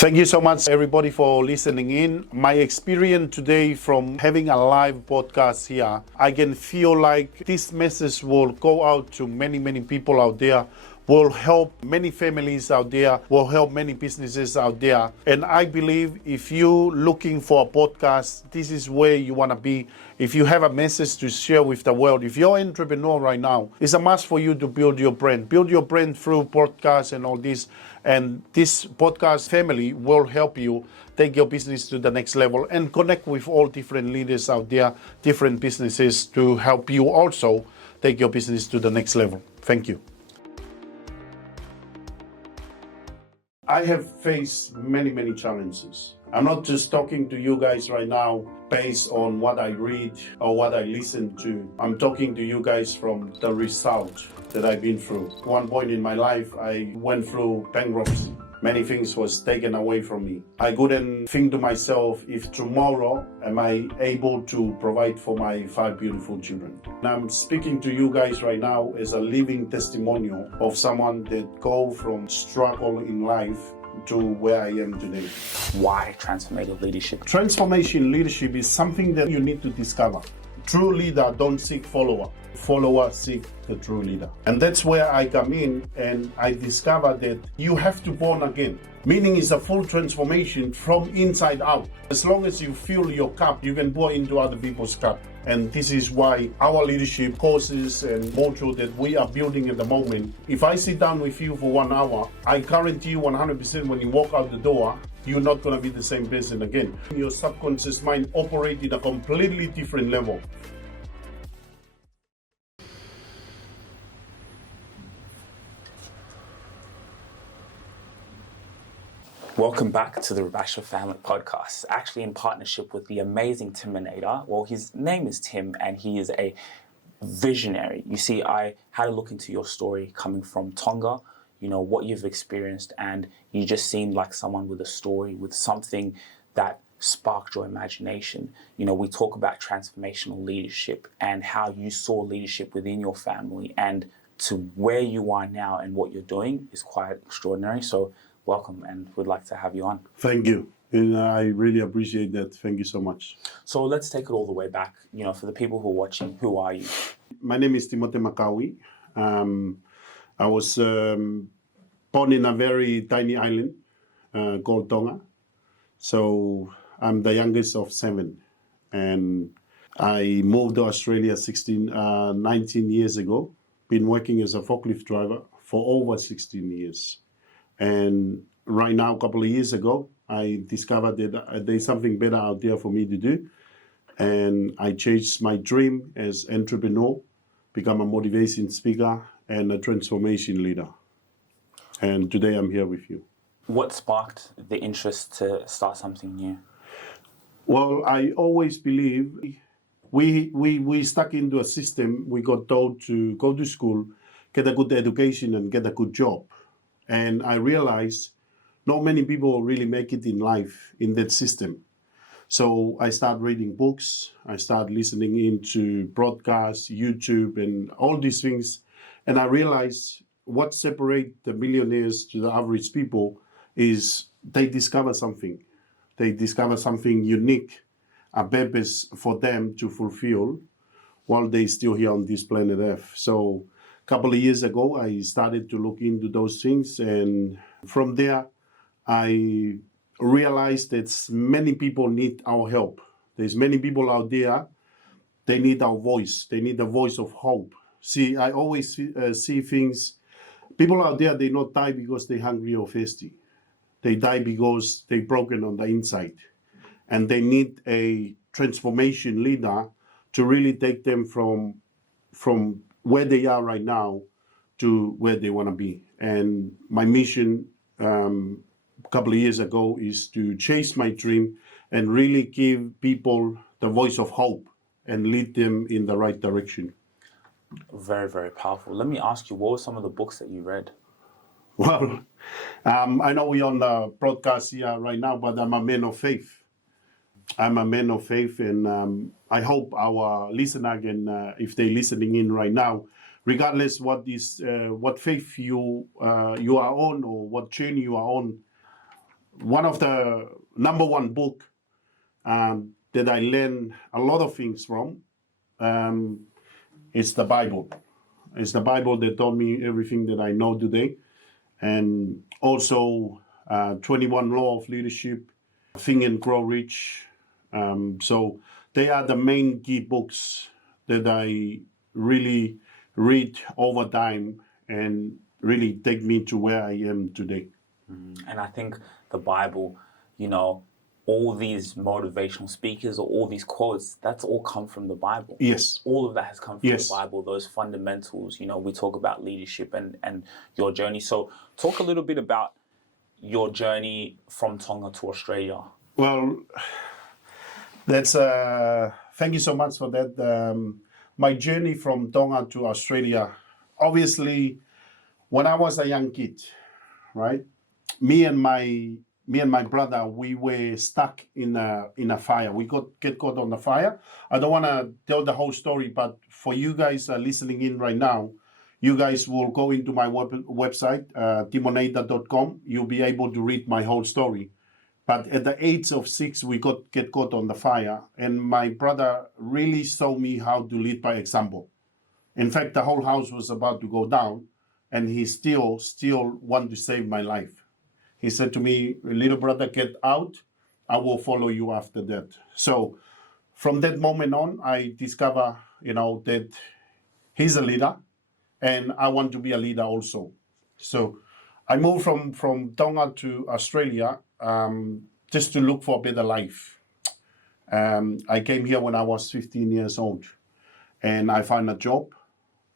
Thank you so much, everybody, for listening in. My experience today from having a live podcast here, I can feel like this message will go out to many, many people out there, will help many families out there, will help many businesses out there. And I believe if you're looking for a podcast, this is where you want to be. If you have a message to share with the world, if you're an entrepreneur right now, it's a must for you to build your brand. Build your brand through podcasts and all this. And this podcast family will help you take your business to the next level and connect with all different leaders out there, different businesses to help you also take your business to the next level. Thank you. I have faced many, many challenges. I'm not just talking to you guys right now based on what I read or what I listen to. I'm talking to you guys from the result that I've been through. One point in my life, I went through bankruptcy. Many things was taken away from me. I couldn't think to myself, if tomorrow am I able to provide for my 5 beautiful children. And I'm speaking to you guys right now as a living testimonial of someone that go from struggle in life to where I am today. Why transformative leadership? Transformation leadership is something that you need to discover. True leader don't seek follower. Follower seek the true leader. And that's where I come in and I discover that you have to born again. Meaning is a full transformation from inside out. As long as you fill your cup, you can pour into other people's cup. And this is why our leadership courses and motto that we are building at the moment. If I sit down with you for 1 hour, I guarantee you 100% when you walk out the door, you're not going to be the same person again. Your subconscious mind operates at a completely different level. Welcome back to the Rubasha Family Podcast, actually in partnership with the amazing Timonator. Well, his name is Tim and he is a visionary. You see, I had a look into your story coming from Tonga, you know, what you've experienced, and you just seemed like someone with a story, with something that sparked your imagination. You know, we talk about transformational leadership and how you saw leadership within your family, and to where you are now and what you're doing is quite extraordinary. So welcome, and we'd like to have you on. Thank you. And I really appreciate that. Thank you so much. So let's take it all the way back. You know, for the people who are watching, who are you? My name is Timote. I was born in a very tiny island called Tonga. So I'm the youngest of 7. And I moved to Australia 19 years ago. Been working as a forklift driver for over 16 years. And right now, a couple of years ago, I discovered that there's something better out there for me to do. And I chased my dream as entrepreneur, become a motivation speaker and a transformation leader. And today I'm here with you. What sparked the interest to start something new? Well, I always believe we stuck into a system. We got told to go to school, get a good education and get a good job. And I realized not many people really make it in life in that system. So I started reading books. I started listening into broadcasts, YouTube, and all these things. And I realized what separates the millionaires to the average people is they discover something. They discover something unique, a purpose for them to fulfill while they're still here on this planet Earth. So couple of years ago, I started to look into those things, and from there, I realized that many people need our help. There's many people out there, they need our voice. They need the voice of hope. See, I always see things, people out there, they not die because they're hungry or thirsty. They die because they're broken on the inside. And they need a transformation leader to really take them from where they are right now to where they want to be. And my mission a couple of years ago is to chase my dream and really give people the voice of hope and lead them in the right direction. Very, very powerful. Let me ask you, what were some of the books that you read? Well, I know we're on the broadcast here right now, but I'm a man of faith. I'm a man of faith, and I hope our listener can, if they're listening in right now, regardless what faith you are on or what journey you are on, one of the number one book that I learned a lot of things from is the Bible. It's the Bible that taught me everything that I know today. And also 21 Law of Leadership, Think and Grow Rich. So they are the main key books that I really read over time and really take me to where I am today. And I think the Bible, you know, all these motivational speakers or all these quotes, that's all come from the Bible. Yes. All of that has come from Yes. the Bible, those fundamentals. You know, we talk about leadership and your journey. So talk a little bit about your journey from Tonga to Australia. Well, that's thank you so much for that. My journey from Tonga to Australia, obviously, when I was a young kid, right? Me and my brother, we were stuck in a fire. We get caught on the fire. I don't want to tell the whole story, but for you guys listening in right now, you guys will go into my website, Timonator.com. You'll be able to read my whole story. But at the age of 6, we get caught on the fire, and my brother really showed me how to lead by example. In fact, the whole house was about to go down, and he still wanted to save my life. He said to me, little brother, get out. I will follow you after that. So from that moment on, I discover, that he's a leader and I want to be a leader also. So I moved from Tonga to Australia just to look for a better life. I came here when I was 15 years old and I found a job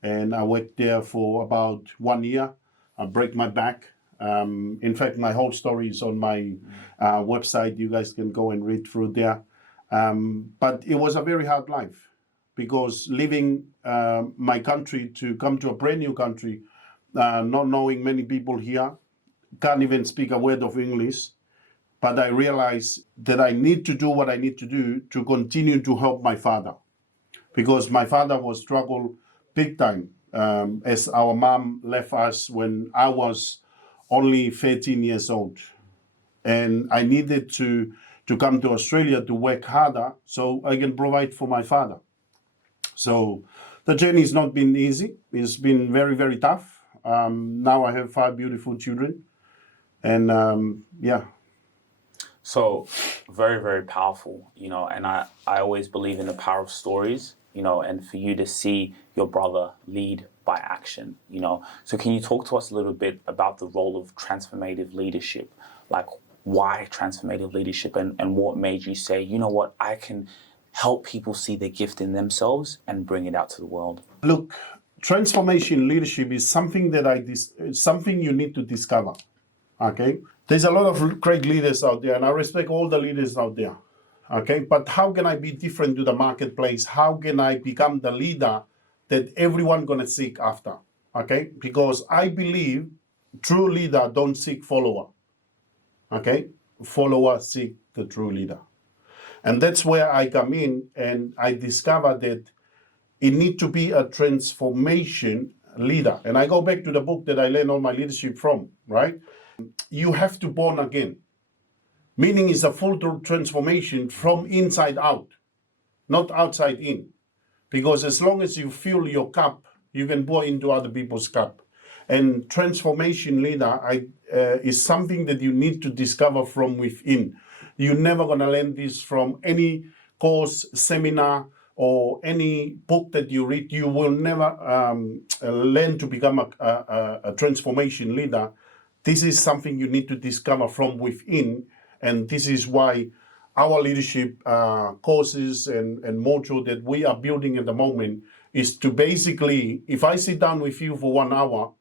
and I worked there for about 1 year. I break my back. In fact, my whole story is on my website. You guys can go and read through there. But it was a very hard life because leaving my country to come to a brand new country, not knowing many people here, can't even speak a word of English. But I realized that I need to do what I need to do to continue to help my father, because my father was struggled big time as our mom left us when I was only 13 years old. And I needed to come to Australia to work harder so I can provide for my father. So the journey has not been easy. It's been very, very tough. Now I have 5 beautiful children. And yeah. So very, very powerful, and I always believe in the power of stories, and for you to see your brother lead by action, So can you talk to us a little bit about the role of transformative leadership? Like, why transformative leadership and what made you say, you know what, I can help people see the gift in themselves and bring it out to the world? Look, transformation leadership is something something you need to discover. Okay? There's a lot of great leaders out there, and I respect all the leaders out there. Okay? But how can I be different to the marketplace? How can I become the leader that everyone gonna seek after? Okay? Because I believe true leader don't seek follower. Okay? Follower seek the true leader. And that's where I come in and I discover that it needs to be a transformation leader. And I go back to the book that I learned all my leadership from, right? You have to born again. Meaning it's a full transformation from inside out, not outside in. Because as long as you fill your cup, you can pour into other people's cup. And transformation leader is something that you need to discover from within. You're never going to learn this from any course, seminar, or any book that you read. You will never learn to become a transformation leader. This is something you need to discover from within, and this is why our leadership courses and module that we are building at the moment is to basically, if I sit down with you for 1 hour,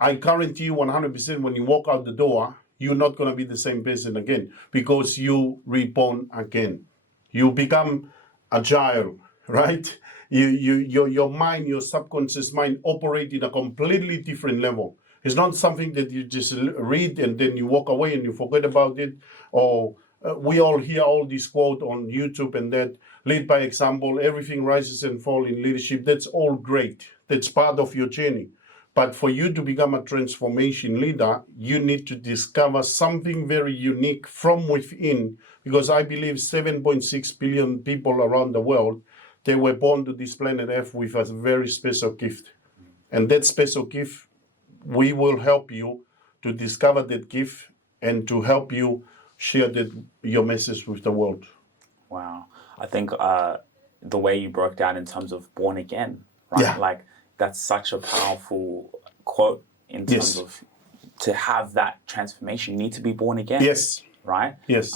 I guarantee you 100% when you walk out the door, you're not going to be the same person again because you reborn again. You become agile, right? Your mind, your subconscious mind operate in a completely different level. It's not something that you just read and then you walk away and you forget about it. Or we all hear all these quotes on YouTube and that, lead by example, everything rises and falls in leadership. That's all great. That's part of your journey. But for you to become a transformation leader, you need to discover something very unique from within, because I believe 7.6 billion people around the world, they were born to this planet Earth with a very special gift. And that special gift, we will help you to discover that gift and to help you share your message with the world. Wow. I think the way you broke down in terms of born again, right? Yeah. Like that's such a powerful quote in terms Yes. of to have that transformation, you need to be born again. Yes. Right? Yes.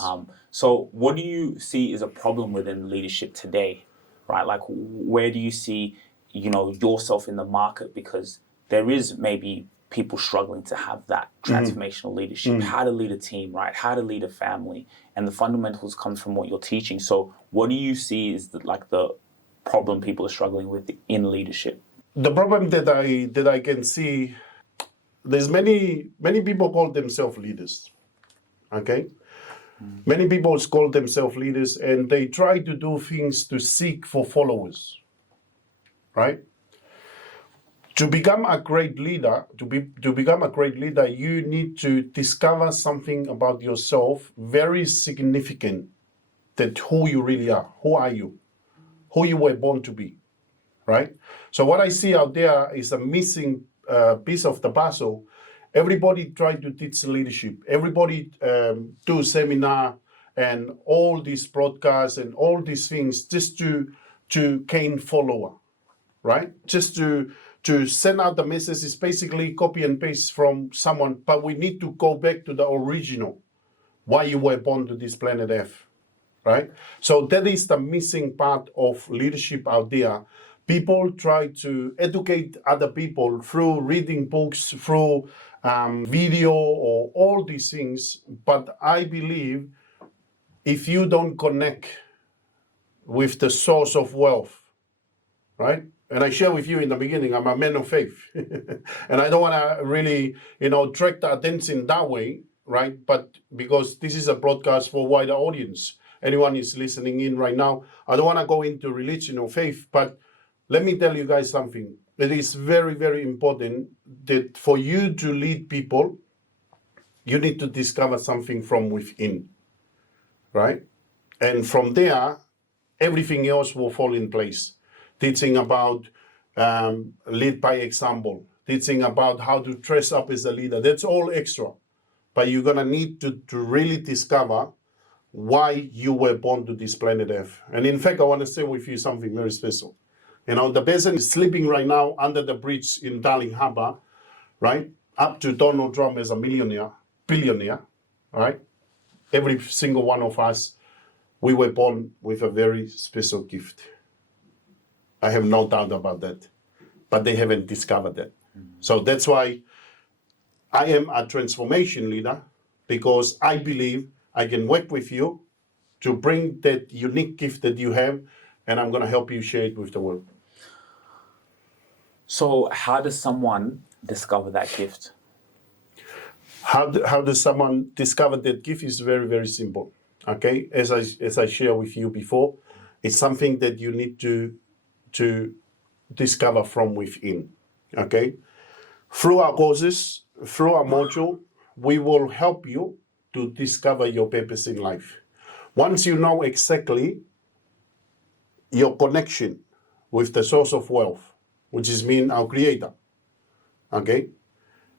So what do you see is a problem within leadership today, right? Like where do you see, yourself in the market? Because there is maybe people struggling to have that transformational leadership, how to lead a team, right? How to lead a family. And the fundamentals comes from what you're teaching. So what do you see is the problem people are struggling with in leadership? The problem that I can see, there's many people call themselves leaders. Okay? Many people call themselves leaders and they try to do things to seek for followers. Right? To become a great leader, you need to discover something about yourself very significant, that who you really are. Who are you? Who you were born to be. Right? So what I see out there is a missing piece of the puzzle. Everybody try to teach leadership. Everybody do seminar and all these broadcasts and all these things just to gain follower, right? Just to send out the message is basically copy and paste from someone, but we need to go back to the original, why you were born to this planet Earth, right? So that is the missing part of leadership out there. People try to educate other people through reading books, through video, or all these things. But I believe if you don't connect with the source of wealth, right? And I share with you in the beginning, I'm a man of faith. And I don't want to really, direct the attention that way, right? But because this is a broadcast for a wider audience, anyone is listening in right now, I don't want to go into religion or faith, but let me tell you guys something. It is very, very important that for you to lead people, you need to discover something from within, right? And from there, everything else will fall in place. Teaching about lead by example, teaching about how to dress up as a leader, that's all extra. But you're going to need to really discover why you were born to this planet Earth. And in fact, I want to share with you something very special. The person is sleeping right now under the bridge in Darling Harbour, right? Up to Donald Trump as a billionaire, right? Every single one of us, we were born with a very special gift. I have no doubt about that. But they haven't discovered that. So that's why I am a transformation leader, because I believe I can work with you to bring that unique gift that you have, and I'm going to help you share it with the world. So how does someone discover that gift? How does someone discover that gift is very, very simple. Okay, as I shared with you before, it's something that you need to discover from within. Okay, through our courses, through our module, we will help you to discover your purpose in life. Once you know exactly your connection with the source of wealth, which is our creator, okay?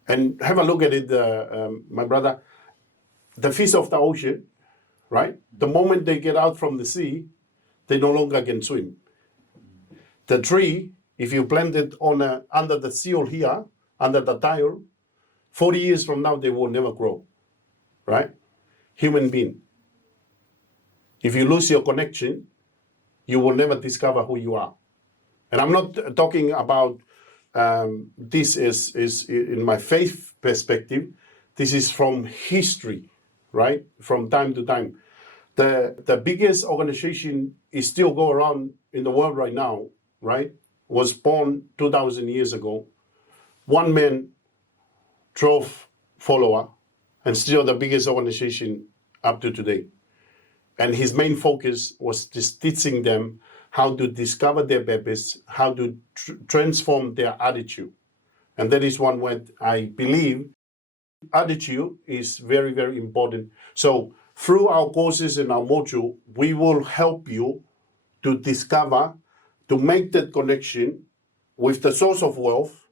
And have a look at it, my brother. The fish of the ocean, right? The moment they get out from the sea, they no longer can swim. The tree, if you plant it under the seal here, under the tile, 40 years from now, they will never grow, right? Human being. If you lose your connection, you will never discover who you are. And I'm not talking about this is in my faith perspective. This is from history, right? From time to time. The biggest organization is still go around in the world right now, right? Was born 2,000 years ago. One man, 12 follower, and still the biggest organization up to today. And his main focus was just teaching them how to discover their purpose, how to transform their attitude. And that is one word I believe attitude is very, very important. So through our courses and our module, we will help you to discover, to make that connection with the source of wealth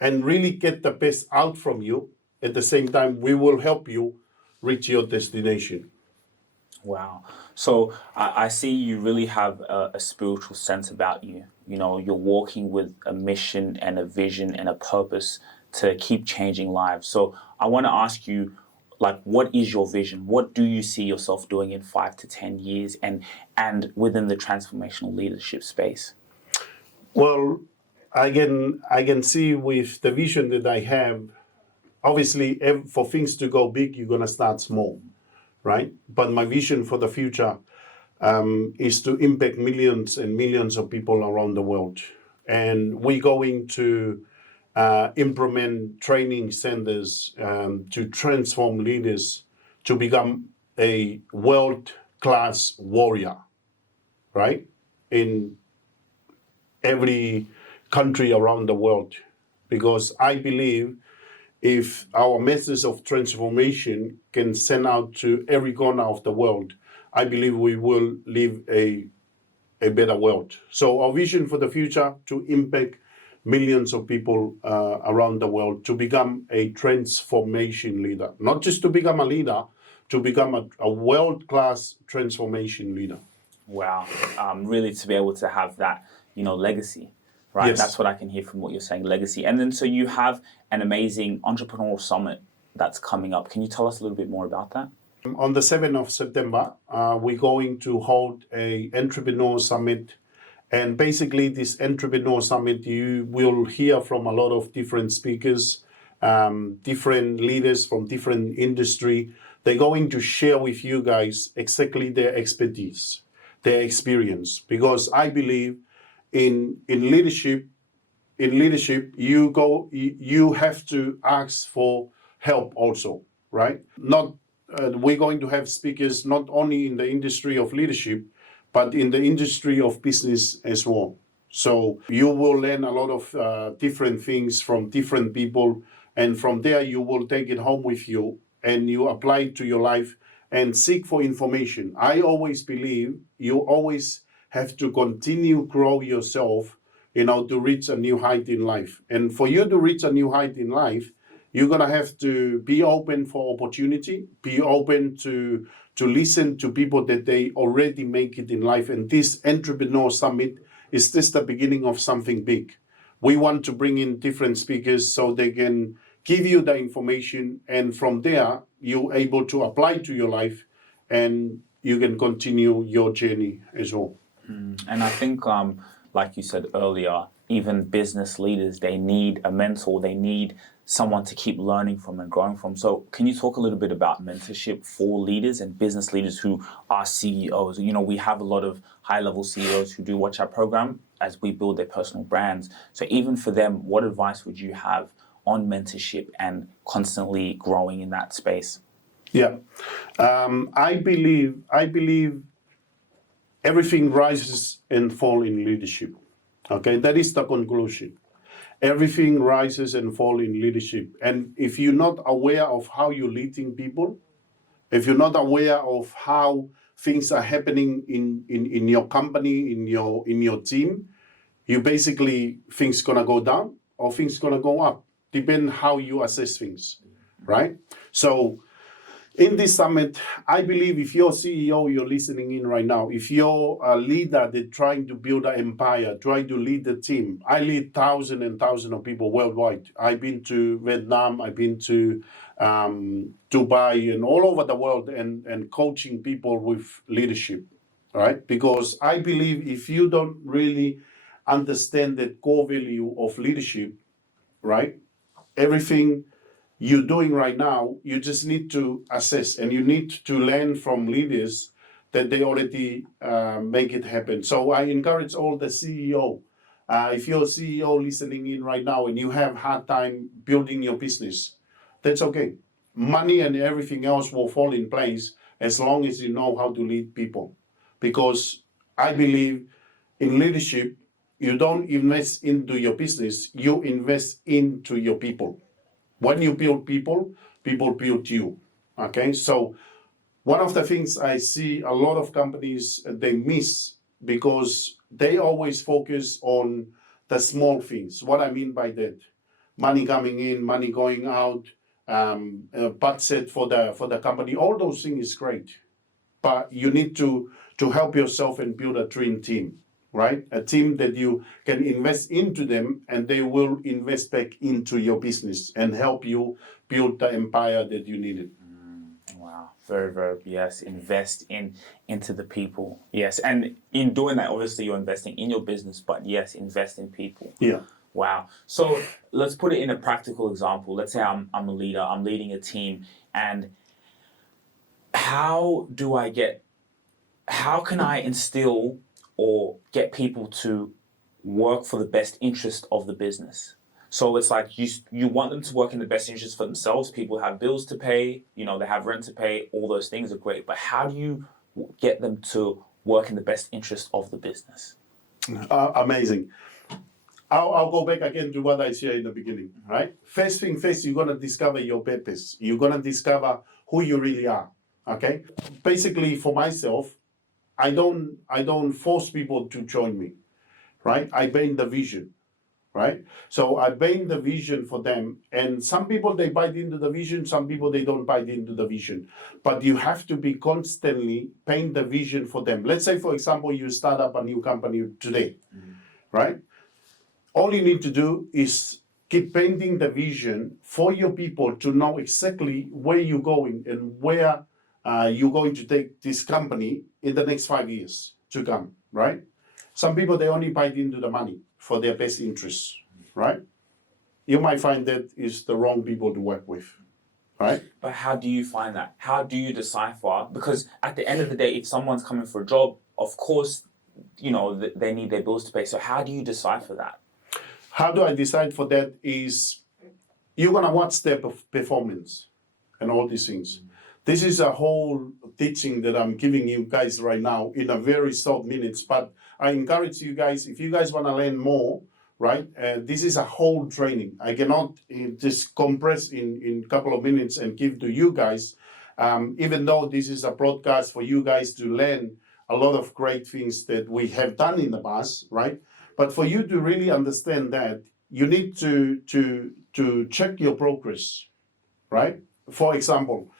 and really get the best out from you. At the same time, we will help you reach your destination. Wow. So I see you really have a spiritual sense about you. You know, you're walking with a mission and a vision and a purpose to keep changing lives. So I want to ask you, like, what is your vision? What do you see yourself doing in 5 to 10 years and within the transformational leadership space? Well, I can see with the vision that I have, obviously, for things to go big, you're going to start small, right? But my vision for the future is to impact millions and millions of people around the world. And we're going to implement training centers to transform leaders to become a world-class warrior, right? In every country around the world. Because I believe if our message of transformation can send out to every corner of the world, I believe we will live a better world. So our vision for the future to impact millions of people around the world to become a transformation leader, not just to become a leader, to become a world-class transformation leader. Wow. Really to be able to have that, legacy, right? Yes. That's what I can hear from what you're saying, legacy. And then so you have an amazing entrepreneurial summit that's coming up. Can you tell us a little bit more about that? On the 7th of September, we're going to hold a entrepreneur summit. And basically this entrepreneur summit, you will hear from a lot of different speakers, different leaders from different industry. They're going to share with you guys exactly their expertise, their experience, because I believe in leadership, you have to ask for help also, right? Not we're going to have speakers not only in the industry of leadership, but in the industry of business as well. So you will learn a lot of different things from different people, and from there you will take it home with you and you apply it to your life and seek for information. I always believe you always have to continue grow yourself, to reach a new height in life. And for you to reach a new height in life, you're gonna have to be open for opportunity, be open to listen to people that they already make it in life. And this entrepreneur summit is just the beginning of something big. We want to bring in different speakers so they can give you the information, and from there you're able to apply to your life and you can continue your journey as well. And I think, like you said earlier, even business leaders, they need a mentor, they need someone to keep learning from and growing from. So can you talk a little bit about mentorship for leaders and business leaders who are CEOs? We have a lot of high-level CEOs who do watch our program as we build their personal brands. So even for them, what advice would you have on mentorship and constantly growing in that space? Yeah, I believe everything rises and falls in leadership. Okay, that is the conclusion. Everything rises and falls in leadership. And if you're not aware of how you're leading people, if you're not aware of how things are happening in your company, in your team, you basically things gonna go down or things gonna go up, depending how you assess things, right? So in this summit, I believe if you're CEO, you're listening in right now, if you're a leader that trying to build an empire, trying to lead the team, I lead thousands and thousands of people worldwide. I've been to Vietnam, I've been to Dubai and all over the world and coaching people with leadership, right? Because I believe if you don't really understand the core value of leadership, right, everything you're doing right now, you just need to assess and you need to learn from leaders that they already make it happen. So I encourage all the CEO, if you're a CEO listening in right now and you have hard time building your business, that's okay. Money and everything else will fall in place as long as you know how to lead people. Because I believe in leadership, you don't invest into your business, you invest into your people. When you build people, people build you. Okay, so one of the things I see a lot of companies they miss because they always focus on the small things. What I mean by that, money coming in, money going out, budget for the company, all those things is great. But you need to help yourself and build a dream team, right? A team that you can invest into them and they will invest back into your business and help you build the empire that you needed. Wow, very, very, yes, invest into the people. Yes, and in doing that, obviously you're investing in your business, but yes, invest in people. Yeah. Wow. So let's put it in a practical example. Let's say I'm a leader, I'm leading a team, and how can I instill or get people to work for the best interest of the business? So it's like you want them to work in the best interest for themselves. People have bills to pay, they have rent to pay, all those things are great. But how do you get them to work in the best interest of the business? Amazing. I'll go back again to what I said in the beginning, right? First thing first, you're going to discover your purpose. You're going to discover who you really are, okay? Basically, for myself, I don't force people to join me, right? I paint the vision, right? So I paint the vision for them, and some people they bite into the vision, some people they don't bite into the vision. But you have to be constantly paint the vision for them. Let's say, for example, you start up a new company today, right? All you need to do is keep painting the vision for your people to know exactly where you're going and where you're going to take this company in the next 5 years to come, right? Some people, they only bite into the money for their best interests, right? You might find that is the wrong people to work with, right? But how do you find that? How do you decipher? Because at the end of the day, if someone's coming for a job, of course, they need their bills to pay. So how do you decipher that? How do I decide for that is you're going to watch their performance and all these things. This is a whole teaching that I'm giving you guys right now in a very short minutes, but I encourage you guys, if you guys want to learn more, right, this is a whole training. I cannot just compress in a couple of minutes and give to you guys, even though this is a broadcast for you guys to learn a lot of great things that we have done in the past, right? But for you to really understand that, you need to check your progress, right? For example,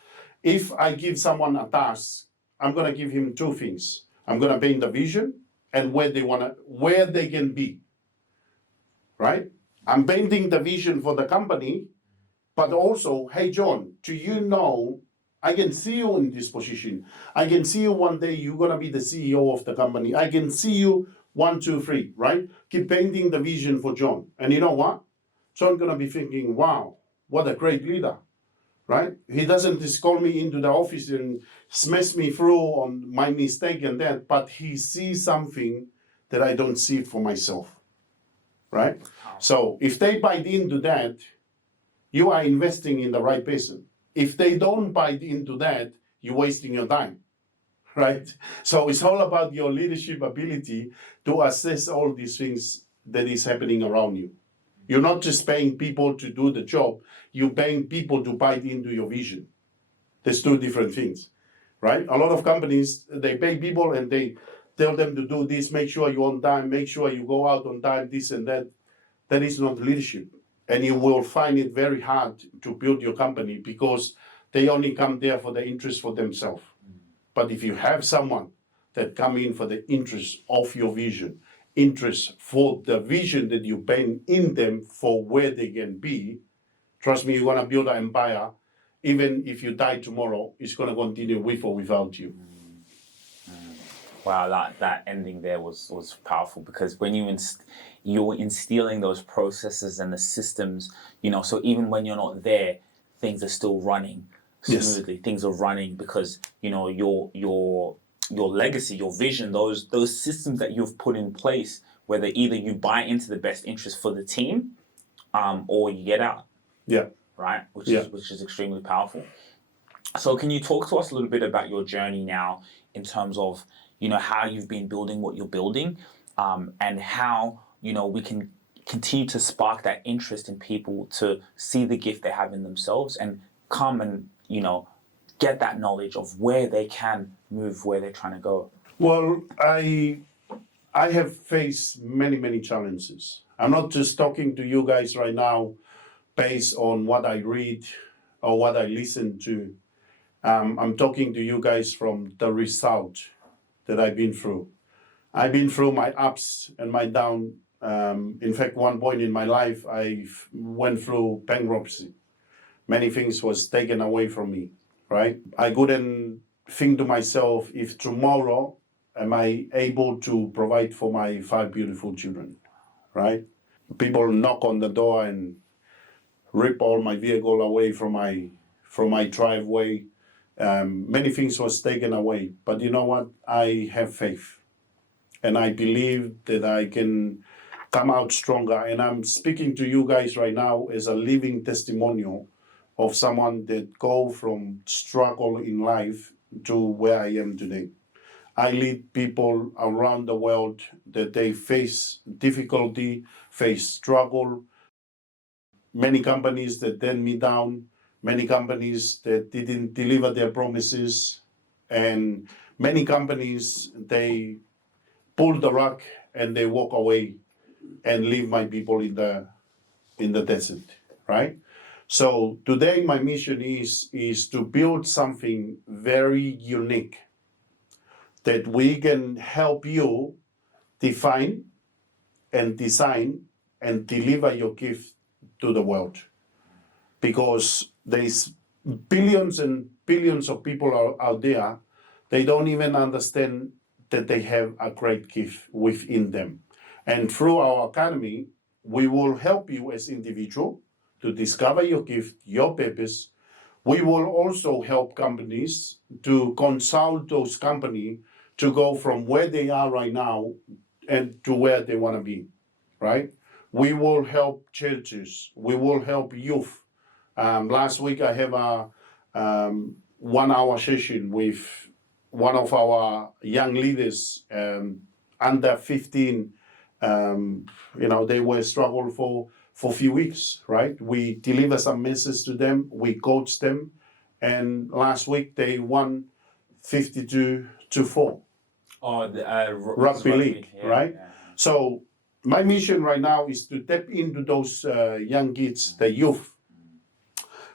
if I give someone a task, I'm going to give him two things. I'm going to paint the vision and where they can be, right? I'm painting the vision for the company, but also, hey, John, do you know, I can see you in this position. I can see you one day, you're going to be the CEO of the company. I can see you 1, 2, 3, right? Keep painting the vision for John. And you know what? John's going to be thinking, wow, what a great leader, right? He doesn't just call me into the office and smash me through on my mistake and that, but he sees something that I don't see for myself, right? So if they bite into that, you are investing in the right person. If they don't bite into that, you're wasting your time, right? So it's all about your leadership ability to assess all these things that is happening around you. You're not just paying people to do the job, you're paying people to bite into your vision. There's two different things, right? A lot of companies, they pay people and they tell them to do this, make sure you're on time, make sure you go out on time, this and that. That is not leadership. And you will find it very hard to build your company because they only come there for the interest for themselves. But if you have someone that come in for the interest of your vision, interest for the vision that you paint in them for where they can be, trust me, you're going to build an empire. Even if you die tomorrow, it's going to continue with or without you. Wow, that ending there was powerful because when you're instilling those processes and the systems, so even when you're not there, things are still running smoothly. Yes. Things are running because your legacy, your vision, those systems that you've put in place, whether either you buy into the best interest for the team, or you get out. Yeah. Right, which is extremely powerful. So can you talk to us a little bit about your journey now in terms of how you've been building what you're building, and how we can continue to spark that interest in people to see the gift they have in themselves and come and, get that knowledge of where they can move, where they're trying to go. Well, I have faced many, many challenges. I'm not just talking to you guys right now based on what I read or what I listen to. I'm talking to you guys from the result that I've been through. I've been through my ups and my downs. In fact, one point in my life, I went through bankruptcy. Many things was taken away from me, right? I couldn't think to myself, if tomorrow am I able to provide for my 5 beautiful children, right? People knock on the door and rip all my vehicle away from my driveway. Many things was taken away, but you know what? I have faith, and I believe that I can come out stronger. And I'm speaking to you guys right now as a living testimonial of someone that go from struggle in life to where I am today. I lead people around the world that they face difficulty, face struggle. Many companies that turned me down, many companies that didn't deliver their promises, and many companies, they pull the rug and they walk away and leave my people in the desert, right? So today my mission is to build something very unique that we can help you define and design and deliver your gift to the world. Because there's billions and billions of people out there, they don't even understand that they have a great gift within them. And through our academy, we will help you as individual to discover your gift, your purpose. We will also help companies to consult those companies to go from where they are right now and to where they want to be, right? We will help churches. We will help youth. Last week I have a 1 hour session with one of our young leaders, under 15. They were struggling for a few weeks, right? We deliver some messages to them, we coach them, and last week they won 52-4. Oh, Rugby league, yeah, right? Yeah. So my mission right now is to tap into those young kids, the youth,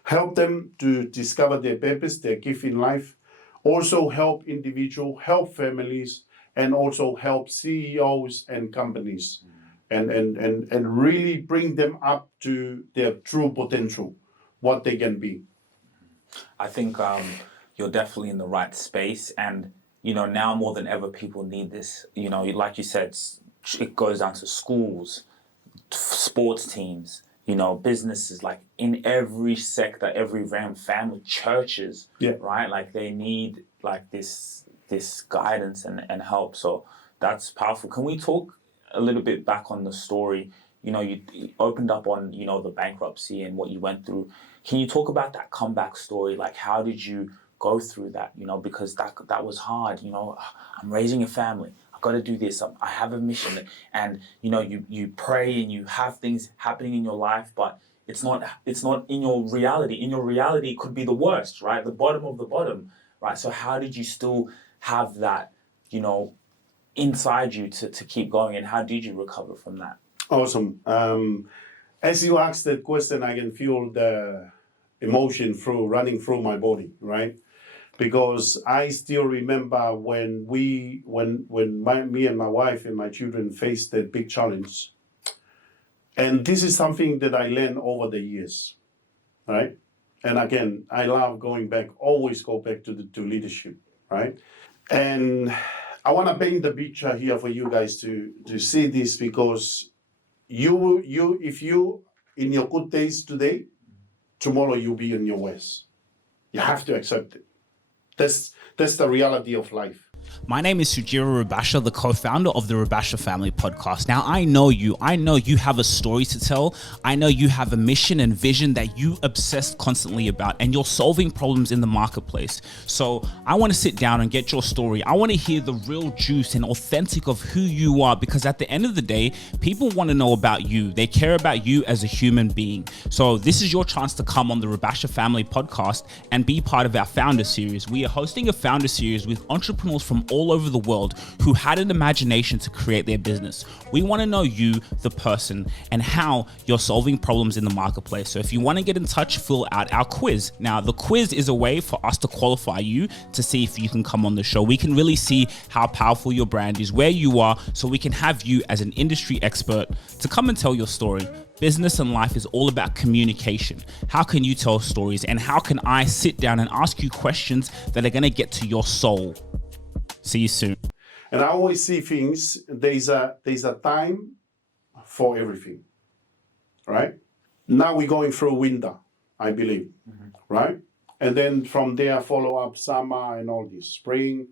help them to discover their purpose, their gift in life, also help individuals, help families, and also help CEOs and companies, and really bring them up to their true potential, what they can be. I think you're definitely in the right space, and now more than ever, people need this. Like you said, it goes down to schools, sports teams, businesses, like in every sector, every realm, family, churches, Yeah. right? Like they need like this guidance and help. So that's powerful. Can we talk a little bit back on the story? You opened up on, the bankruptcy and what you went through. Can you talk about that comeback story? Like, how did you go through that? Because that was hard. I'm raising a family. I've got to do this. I have a mission. And, you pray and you have things happening in your life, but it's not in your reality. In your reality, it could be the worst, right? The bottom of the bottom, right? So how did you still have that, inside you to keep going, and how did you recover from that? Awesome. As you asked that question, I can feel the emotion running through my body, right? Because I still remember when me and my wife and my children faced that big challenge. And this is something that I learned over the years, right? And again, I love going back, always go back to leadership, right? And I want to paint the picture here for you guys to see this, because if you in your good days today, tomorrow you'll be in your worst. You have to accept it. That's the reality of life. My name is Sujira Rubasha, the co-founder of the Rubasha Family Podcast. Now, I know you have a story to tell. I know you have a mission and vision that you obsess constantly about, and you're solving problems in the marketplace. So I want to sit down and get your story. I want to hear the real juice and authentic of who you are, because at the end of the day, people want to know about you. They care about you as a human being. So this is your chance to come on the Rubasha Family Podcast and be part of our Founder Series. We are hosting a Founder Series with entrepreneurs from all over the world who had an imagination to create their business. We want to know you, the person, and how you're solving problems in the marketplace. So if you want to get in touch, fill out our quiz. Now, the quiz is a way for us to qualify you to see if you can come on the show. We can really see how powerful your brand is, where you are, so we can have you as an industry expert to come and tell your story. Business and life is all about communication. How can you tell stories, and how can I sit down and ask you questions that are going to get to your soul? See you soon. And I always see things, there's a time for everything, right? Now we're going through winter, I believe, right? And then from there, follow up summer and all this, spring.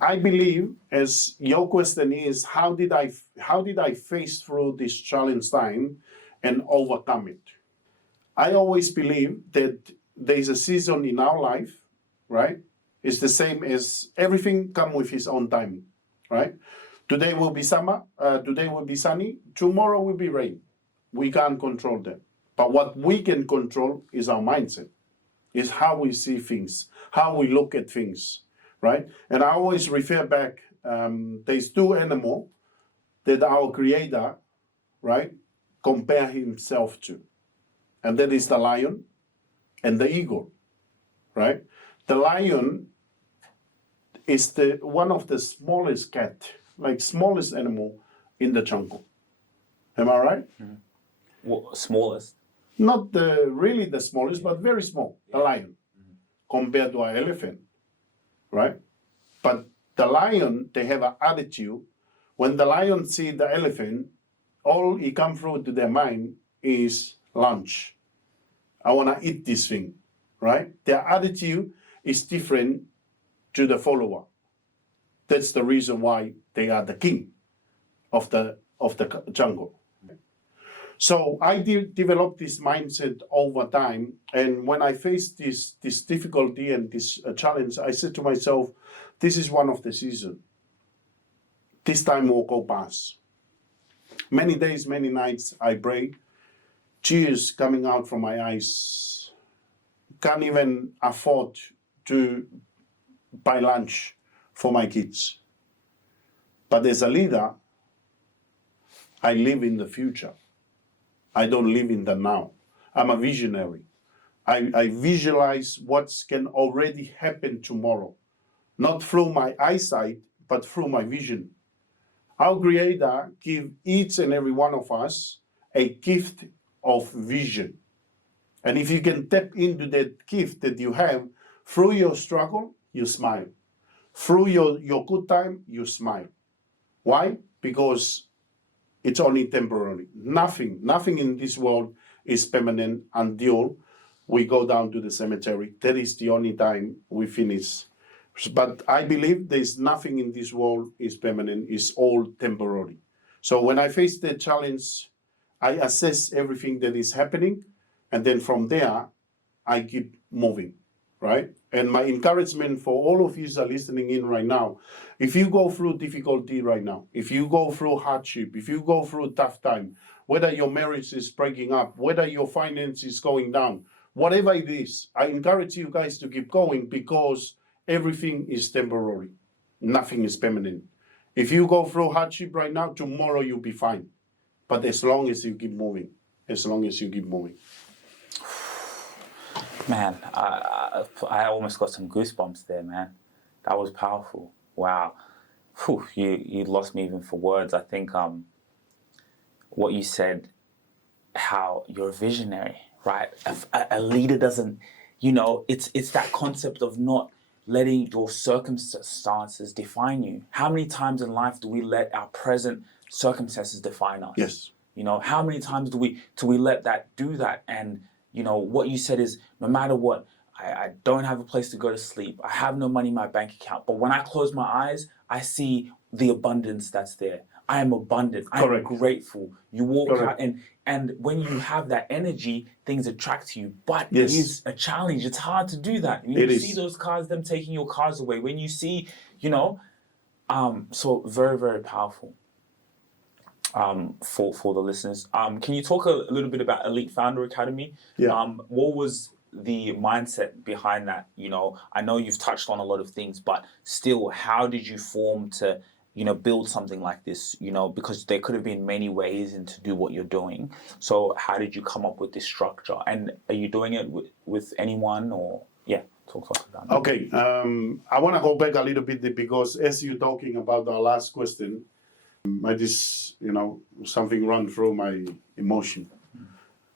I believe, as your question is, how did I face through this challenge time and overcome it? I always believe that there's a season in our life, right? It's the same as everything comes with its own timing, right? Today will be summer, today will be sunny, tomorrow will be rain. We can't control that. But what we can control is our mindset, is how we see things, how we look at things, right? And I always refer back, there's two animals that our Creator, right, compare himself to. And that is the lion and the eagle, right? The lion is one of the smallest smallest animal in the jungle. Am I right? What, smallest? Not really the smallest, but very small, the lion, compared to an elephant, right? But the lion, they have an attitude. When the lion see the elephant, all it comes through to their mind is lunch. I want to eat this thing, right? Their attitude is different to the follower. That's the reason why they are the king of the jungle. So I developed this mindset over time, and when I faced this difficulty and this challenge, I said to myself, this is one of the seasons. This time will go past. Many days, many nights I prayed, tears coming out from my eyes. Can't even afford to buy lunch for my kids. But as a leader, I live in the future. I don't live in the now. I'm a visionary. I visualize what can already happen tomorrow, not through my eyesight, but through my vision. Our Creator give each and every one of us a gift of vision. And if you can tap into that gift that you have, through your struggle, you smile. Through your good time, you smile. Why? Because it's only temporary. Nothing in this world is permanent until we go down to the cemetery. That is the only time we finish. But I believe there's nothing in this world is permanent. It's all temporary. So when I face the challenge, I assess everything that is happening, and then from there, I keep moving, right? And my encouragement for all of you who are listening in right now, if you go through difficulty right now, if you go through hardship, if you go through tough time, whether your marriage is breaking up, whether your finance is going down, whatever it is, I encourage you guys to keep going, because everything is temporary. Nothing is permanent. If you go through hardship right now, tomorrow you'll be fine. But as long as you keep moving, Man, I almost got some goosebumps there, man. That was powerful. Wow. Whew, you lost me even for words. I think what you said, how you're a visionary, right? A leader doesn't, it's that concept of not letting your circumstances define you. How many times in life do we let our present circumstances define us? Yes. How many times do we let that do that? And what you said is, no matter what, I don't have a place to go to sleep. I have no money in my bank account. But when I close my eyes, I see the abundance that's there. I am abundant. I am grateful. You walk out and when you have that energy, things attract to you. But it is a challenge. It's hard to do that. When you see those cars, them taking your cars away. When you see, so very, very powerful. For the listeners, can you talk a little bit about Elite Founder Academy? What was the mindset behind that? I know you've touched on a lot of things, but still, how did you form to build something like this? Because there could have been many ways to do what you're doing. So how did you come up with this structure? And are you doing it with anyone or talk about that? Okay, I want to go back a little bit because as you're talking about the last question, I just, something run through my emotion.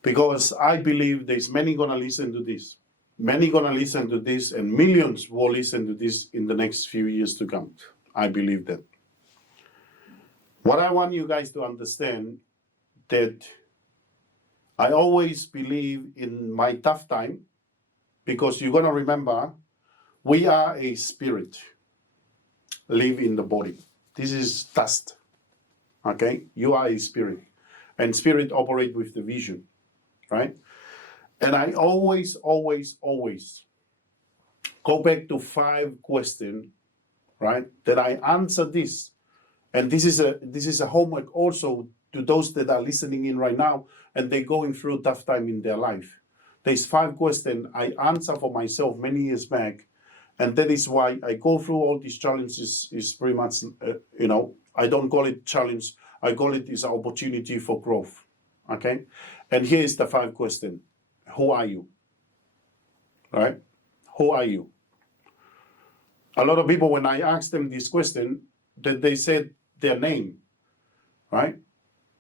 Because I believe there's many going to listen to this. Many going to listen to this and millions will listen to this in the next few years to come. I believe that. What I want you guys to understand that I always believe in my tough time, because you're going to remember we are a spirit, live in the body. This is dust. Okay, you are a spirit, and spirit operate with the vision, right? And I always go back to 5 questions, right? That I answer this, and this is a homework also to those that are listening in right now, and they're going through a tough time in their life. There's 5 questions I answer for myself many years back, and that is why I go through all these challenges. Is pretty much, I don't call it challenge. I call it is an opportunity for growth. Okay, and here is the 5 questions. Who are you? Right? Who are you? A lot of people, when I ask them this question, that they said their name, right?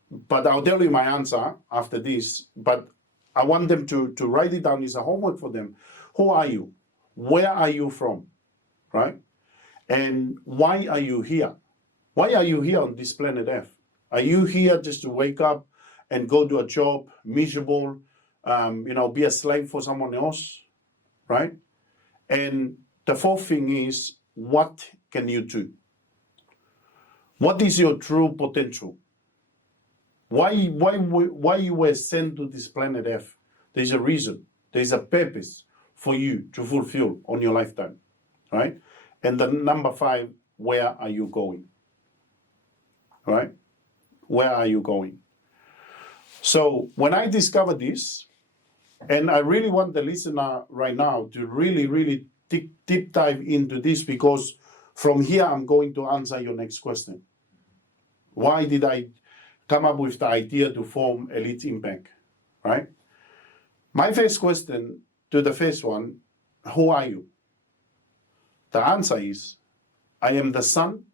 But I'll tell you my answer after this. But I want them to write it down. It's a homework for them. Who are you? Where are you from? Right? And why are you here? Why are you here on this planet Earth? Are you here just to wake up and go to a job, miserable, be a slave for someone else? Right? And the 4th thing is, what can you do? What is your true potential? Why you were sent to this planet Earth? There's a reason. There's a purpose for you to fulfill on your lifetime, right? And the number 5, where are you going? Right? Where are you going? So when I discovered this, and I really want the listener right now to really deep dive into this, because from here I'm going to answer your next question. Why did I come up with the idea to form Elite Impact, right? My first question to the first one, who are you? The answer is, I am the son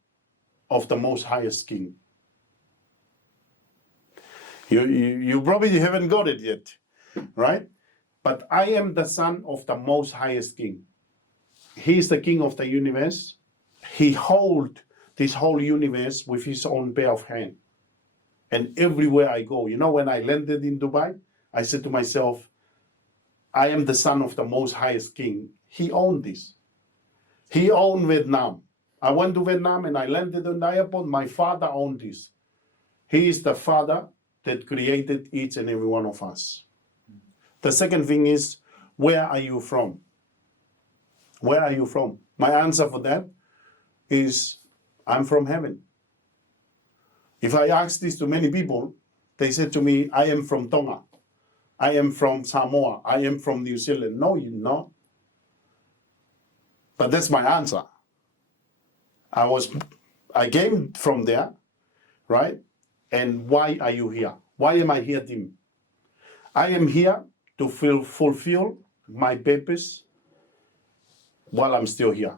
of the most highest king. You probably haven't got it yet, right? But I am the son of the most highest king. He is the king of the universe. He holds this whole universe with his own pair of hands. And everywhere I go, when I landed in Dubai, I said to myself, I am the son of the most highest king. He owned this. He owned Vietnam. I went to Vietnam and I landed on the airport. My father owned this. He is the father that created each and every one of us. The second thing is, where are you from? Where are you from? My answer for that is, I'm from heaven. If I ask this to many people, they said to me, I am from Tonga. I am from Samoa. I am from New Zealand. No, you're not. But that's my answer. I came from there, right? And why are you here? Why am I here, Tim? I am here to fulfill my purpose while I'm still here.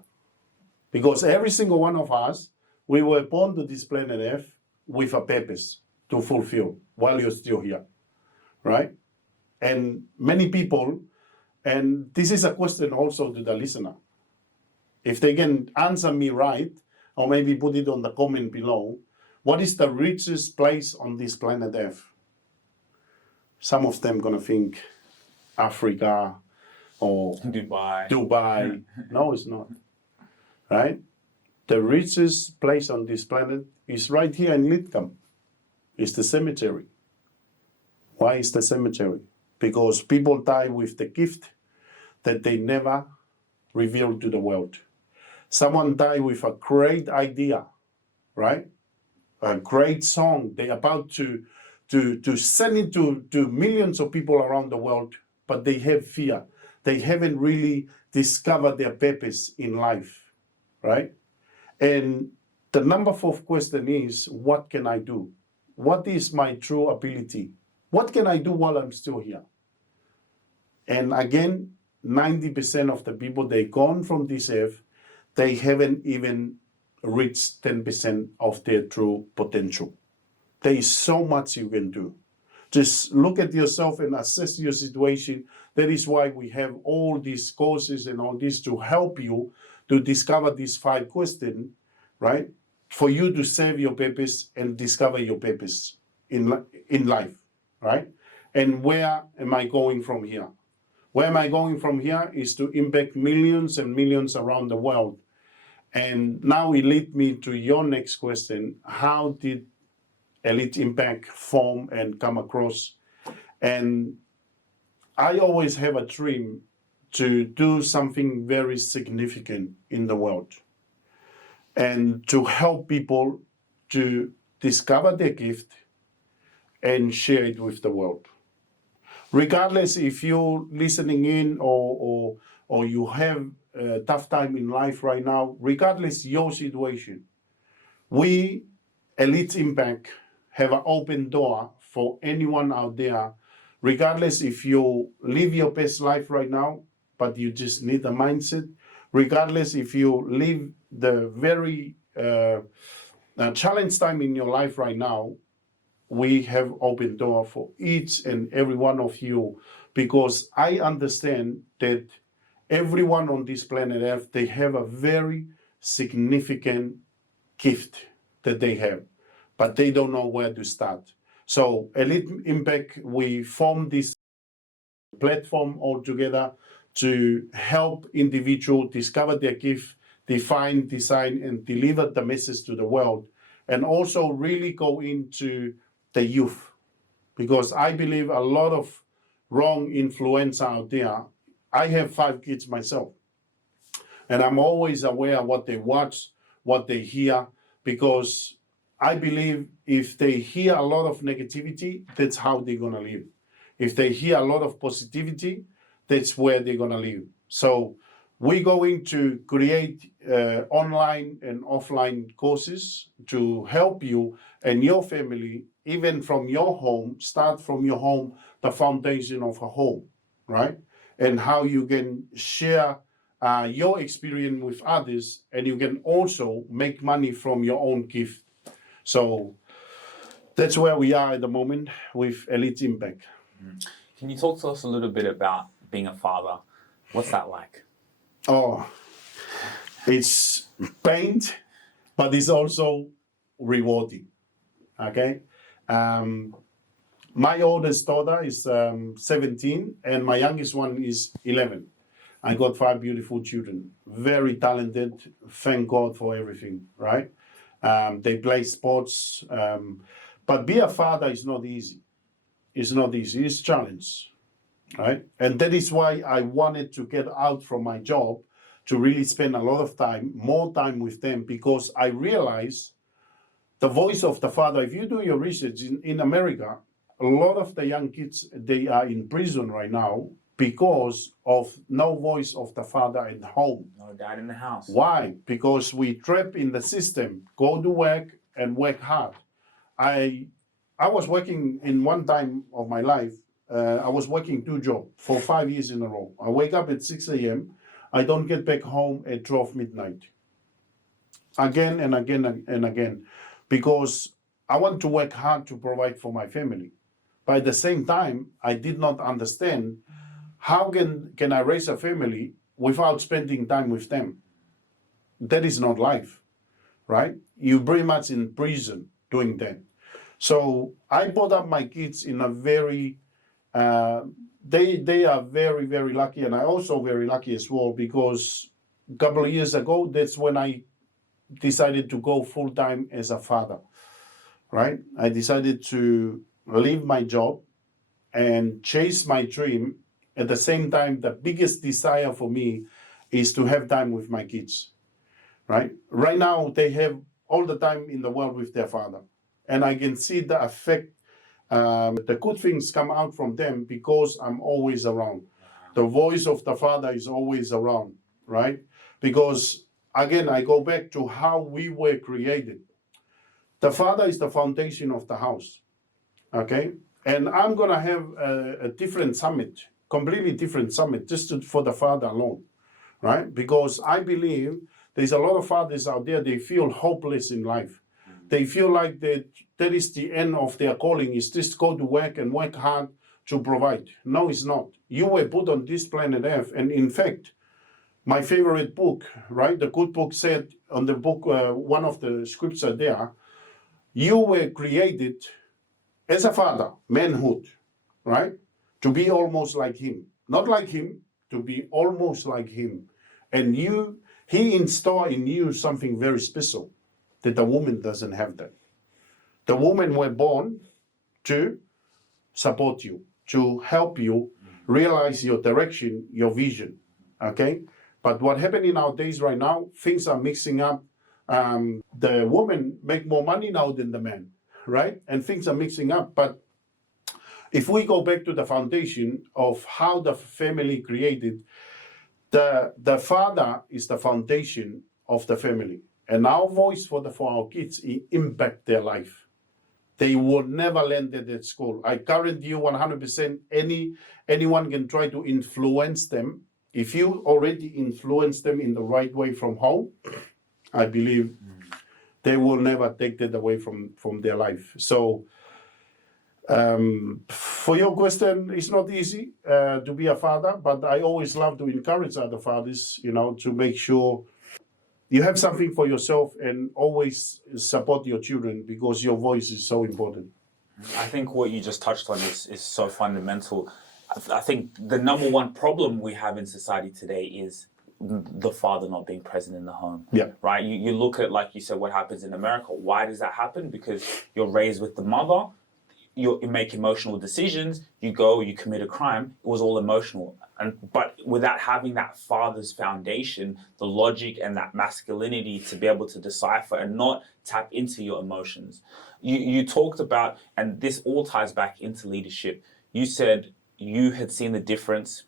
Because every single one of us, we were born to this planet Earth with a purpose to fulfill while you're still here, right? And many people, and this is a question also to the listener, if they can answer me right, or maybe put it on the comment below, what is the richest place on this planet Earth? Some of them gonna think Africa, or Dubai. Dubai. No, it's not. Right? The richest place on this planet is right here in Lidcombe. It's the cemetery. Why is the cemetery? Because people die with the gift that they never revealed to the world. Someone died with a great idea, right? A great song. They're about to send it to millions of people around the world, but they have fear. They haven't really discovered their purpose in life, right? And the number 4 question is, what can I do? What is my true ability? What can I do while I'm still here? And again, 90% of the people, they've gone from this earth, they haven't even reached 10% of their true potential. There is so much you can do. Just look at yourself and assess your situation. That is why we have all these courses and all this to help you to discover these 5 questions, right? For you to serve your purpose and discover your purpose in life, right? And where am I going from here? Where am I going from here is to impact millions and millions around the world. And now it leads me to your next question. How did Elite Impact form and come across? And I always have a dream to do something very significant in the world and to help people to discover their gift and share it with the world. Regardless if you're listening in or you have a tough time in life right now, regardless your situation, we, Elite Impact, have an open door for anyone out there, regardless if you live your best life right now, but you just need a mindset, regardless if you live the very challenge time in your life right now, we have open door for each and every one of you, because I understand that everyone on this planet Earth, they have a very significant gift that they have, but they don't know where to start. So Elite Impact, we formed this platform altogether to help individuals discover their gift, define, design, and deliver the message to the world, and also really go into the youth, because I believe a lot of wrong influence out there. I have 5 kids myself, and I'm always aware of what they watch, what they hear, because I believe if they hear a lot of negativity, that's how they're going to live. If they hear a lot of positivity, that's where they're going to live. So we're going to create online and offline courses to help you and your family, even from your home, start from your home, the foundation of a home, right? And how you can share your experience with others, and you can also make money from your own gift. So that's where we are at the moment with Elite Impact. Can you talk to us a little bit about being a father? What's that like? Oh, it's pain, but it's also rewarding. Okay. My oldest daughter is 17 and my youngest one is 11. I got 5 beautiful children, very talented. Thank God for everything, right? They play sports, but be a father is not easy. It's not easy. It's a challenge, right? And that is why I wanted to get out from my job to really spend a lot of time, more time with them, because I realized the voice of the father. If you do your research in America, a lot of the young kids, they are in prison right now because of no voice of the father at home. No dad in the house. Why? Because we trap in the system, go to work and work hard. I was working in one time of my life, I was working 2 jobs for 5 years in a row. I wake up at 6 a.m. I don't get back home at 12 midnight. Again and again and again. Because I want to work hard to provide for my family. But at the same time, I did not understand how can I raise a family without spending time with them. That is not life, right? You're pretty much in prison doing that. So I brought up my kids in a very they are very, very lucky, and I also very lucky as well, because a couple of years ago, that's when I decided to go full time as a father, right? I decided to leave my job and chase my dream. At the same time, the biggest desire for me is to have time with my kids, right? Right now, they have all the time in the world with their father. And I can see the effect, the good things come out from them because I'm always around. The voice of the father is always around, right? Because again, I go back to how we were created. The father is the foundation of the house, okay? And I'm gonna have a different summit, completely different summit, for the father alone, right? Because I believe there's a lot of fathers out there, they feel hopeless in life. They feel like that is the end of their calling, is just go to work and work hard to provide. No, it's not. You were put on this planet Earth, and in fact, my favorite book, right? The good book said on the book, one of the scripture there, you were created as a father, manhood, right? To be almost like him. Not like him, to be almost like him. And he installed in you something very special that the woman doesn't have that. The woman were born to support you, to help you realize your direction, your vision, okay? But what happening nowadays right now, things are mixing up. The woman make more money now than the man, right? And things are mixing up. But if we go back to the foundation of how the family created, the father is the foundation of the family. And our voice for our kids impact their life. They will never learn that at school. I guarantee you 100%, anyone can try to influence them. If you already influence them in the right way from home, I believe they will never take that away from their life. So for your question, it's not easy to be a father, but I always love to encourage other fathers, to make sure you have something for yourself and always support your children, because your voice is so important. I think what you just touched on is so fundamental. I think the number one problem we have in society today is the father not being present in the home. Yeah. Right? You look at, like you said, what happens in America. Why does that happen? Because you're raised with the mother, you make emotional decisions, you commit a crime. It was all emotional. But without having that father's foundation, the logic and that masculinity to be able to decipher and not tap into your emotions. You talked about, and this all ties back into leadership. You said you had seen the difference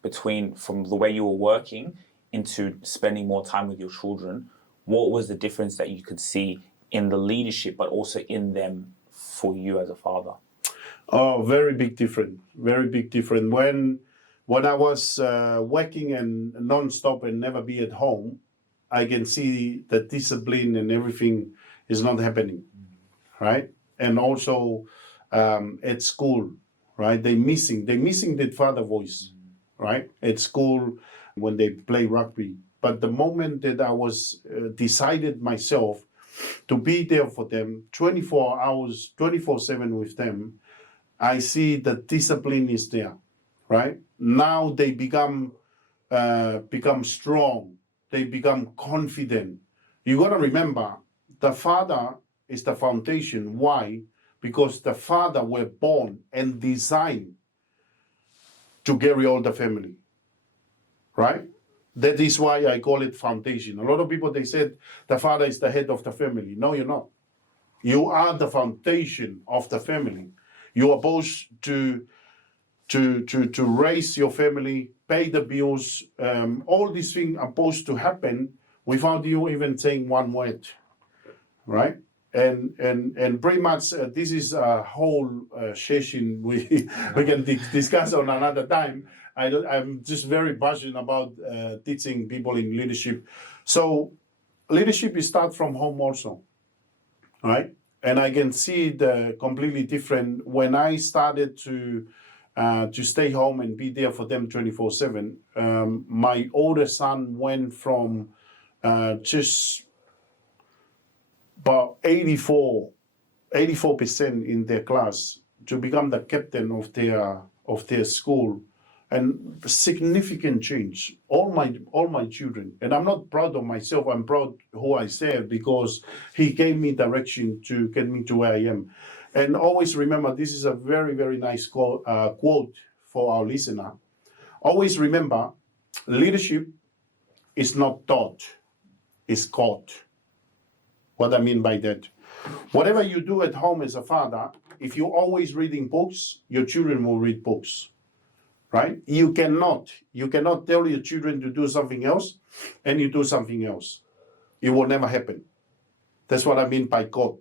from the way you were working into spending more time with your children. What was the difference that you could see in the leadership, but also in them for you as a father? Oh, very big difference. Very big difference. When I was working and non-stop and never be at home, I can see the discipline and everything is not happening, right? And also at school, right? They're missing that father voice, right? At school when they play rugby. But the moment that I was decided myself to be there for them 24 hours, 24/7 with them, I see the discipline is there, right? Now they become strong. They become confident. You got to remember, the father is the foundation. Why? Because the father were born and designed to carry all the family, right? That is why I call it foundation. A lot of people, they said the father is the head of the family. No, you're not. You are the foundation of the family. You are supposed to raise your family, pay the bills. All these things are supposed to happen without you even saying one word, right? And pretty much this is a whole session we can discuss on another time. I'm just very passionate about teaching people in leadership. So leadership is start from home also, right? And I can see the completely different when I started to stay home and be there for them 24/7. My older son went from just about 84% in their class to become the captain of their of their school, and significant change. All my children, and I'm not proud of myself. I'm proud who I serve because he gave me direction to get me to where I am. And always remember, this is a very, very nice quote for our listener. Always remember, leadership is not taught, it's caught. What I mean by that, whatever you do at home as a father, if you're always reading books, your children will read books, right? You cannot tell your children to do something else and you do something else. It will never happen. That's what I mean by caught,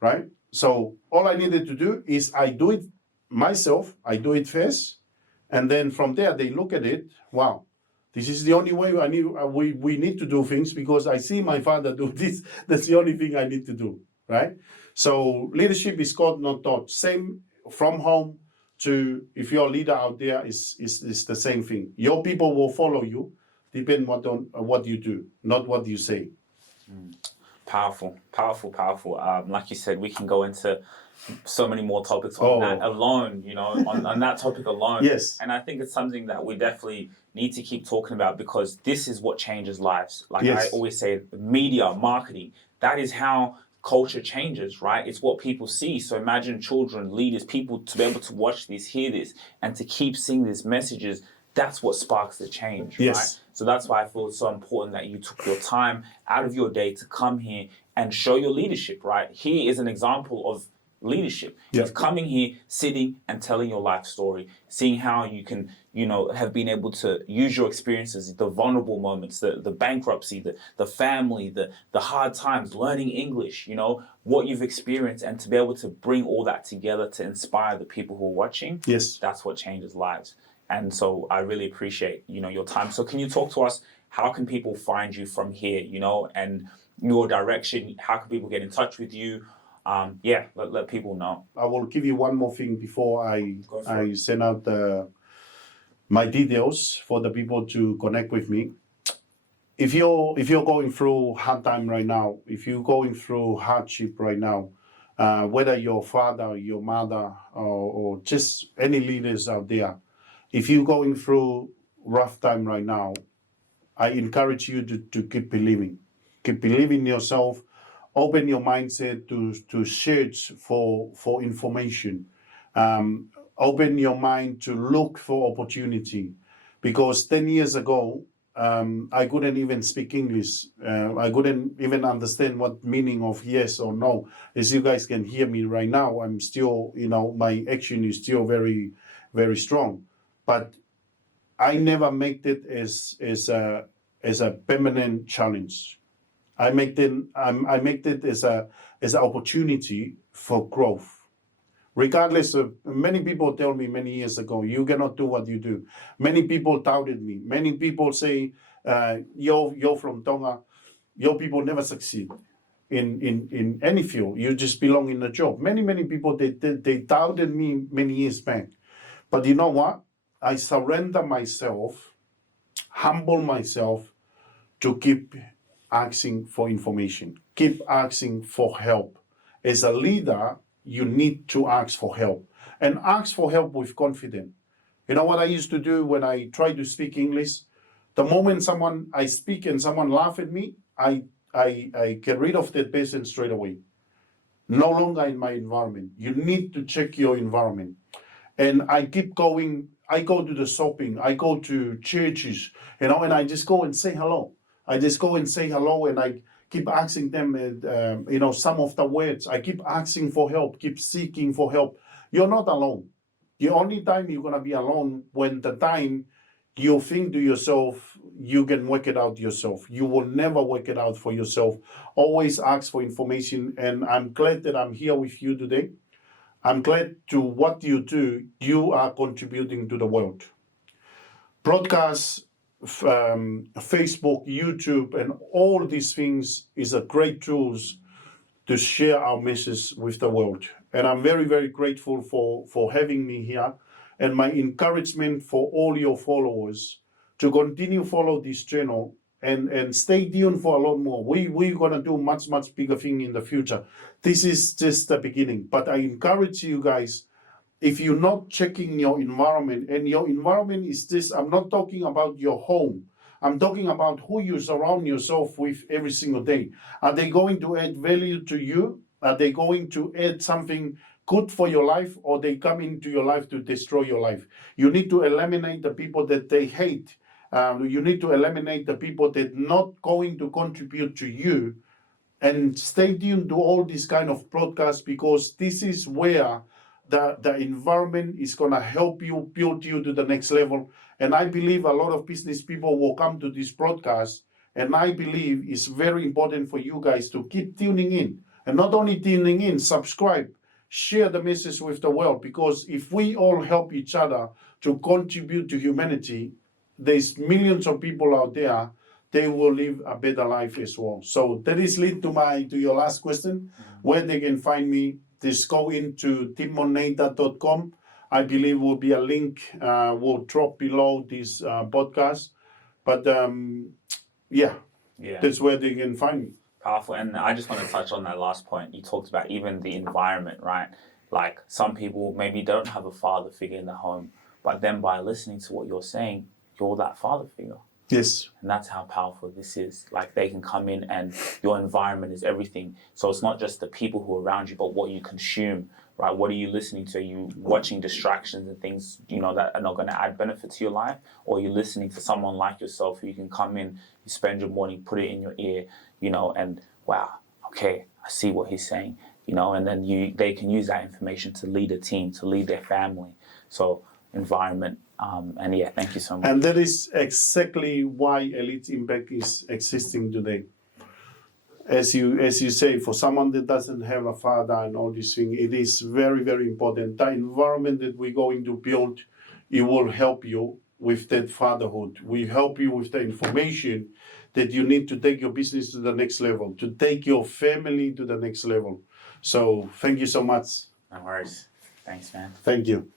right? So all I needed to do is I do it myself, I do it first, and then from there they look at it, wow, this is the only way we need to do things because I see my father do this. That's the only thing I need to do, right? So leadership is called, not taught. Same from home to if you're a leader out there, is the same thing. Your people will follow you, depend on what you do, not what you say. Powerful. Like you said, we can go into so many more topics on that alone, on that topic alone. Yes. And I think it's something that we definitely need to keep talking about because this is what changes lives. Like Yes. I always say, media, marketing, that is how culture changes, right? It's what people see. So imagine children, leaders, people to be able to watch this, hear this, and to keep seeing these messages. That's what sparks the change, Yes. right? So that's why I feel it's so important that you took your time out of your day to come here and show your leadership, right? He is an example of leadership. Yeah. He's coming here, sitting and telling your life story, seeing how you can, have been able to use your experiences, the vulnerable moments, the bankruptcy, the family, the hard times, learning English, what you've experienced, and to be able to bring all that together to inspire the people who are watching. Yes. That's what changes lives. And so I really appreciate, your time. So can you talk to us, how can people find you from here, and your direction? How can people get in touch with you? Let people know. I will give you one more thing before I send out my details for the people to connect with me. If you're going through hard time right now, if you're going through hardship right now, whether your father, your mother, or just any leaders out there, if you're going through rough time right now, I encourage you to keep believing. Keep believing in yourself. Open your mindset to search for information. Open your mind to look for opportunity. Because 10 years ago, I couldn't even speak English. I couldn't even understand what meaning of yes or no. As you guys can hear me right now, I'm still, my action is still very, very strong. But I never make it as a permanent challenge. I make it as an opportunity for growth. Regardless of, many people tell me many years ago, you cannot do what you do. Many people doubted me. Many people say, you're from Tonga, your people never succeed in any field. You just belong in a job. Many people, they doubted me many years back. But you know what? I surrender myself, humble myself to keep asking for information, keep asking for help. As a leader, you need to ask for help and ask for help with confidence. You know what I used to do when I try to speak English? The moment I speak and someone laugh at me, I get rid of that person straight away. No longer in my environment. You need to check your environment. And I keep going. I go to the shopping. I go to churches, and I just go and say hello. I just go and say hello, and I keep asking them, some of the words. I keep asking for help, keep seeking for help. You're not alone. The only time you're going to be alone when the time you think to yourself, you can work it out yourself. You will never work it out for yourself. Always ask for information, and I'm glad that I'm here with you today. I'm glad to what you do, you are contributing to the world. Broadcasts, Facebook, YouTube, and all these things is a great tools to share our message with the world. And I'm very, very grateful for having me here. And my encouragement for all your followers to continue follow this channel and stay tuned for a lot more. We're going to do much, much bigger thing in the future. This is just the beginning. But I encourage you guys if you're not checking your environment, and your environment is this, I'm not talking about your home. I'm talking about who you surround yourself with every single day. Are they going to add value to you? Are they going to add something good for your life, or they come into your life to destroy your life? You need to eliminate the people that they hate. You need to eliminate the people that not going to contribute to you. And stay tuned to all these kind of broadcasts, because this is where the environment is going to help you build you to the next level. And I believe a lot of business people will come to this broadcast, and I believe it's very important for you guys to keep tuning in. And not only tuning in, subscribe, share the message with the world, because if we all help each other to contribute to humanity, there's millions of people out there, they will live a better life as well. So that is lead to your last question, where they can find me. Just go into Timonator.com. I believe will be a link will drop below this podcast. But Yeah. that's where they can find me. Powerful. And I just want to touch on that last point. You talked about even the environment, right? Like some people maybe don't have a father figure in the home, but then by listening to what you're saying, you're that father figure. Yes. And that's how powerful this is. Like they can come in and your environment is everything. So it's not just the people who are around you, but what you consume, right? What are you listening to? Are you watching distractions and things, that are not going to add benefit to your life? Or are you listening to someone like yourself who you can come in, you spend your morning, put it in your ear, and wow, okay, I see what he's saying, and then they can use that information to lead a team, to lead their family. So environment. Thank you so much. And that is exactly why Elite Impact is existing today. As you say, for someone that doesn't have a father and all these things, it is very, very important. The environment that we're going to build, it will help you with that fatherhood. We help you with the information that you need to take your business to the next level, to take your family to the next level. So thank you so much. No worries. Thanks, man. Thank you.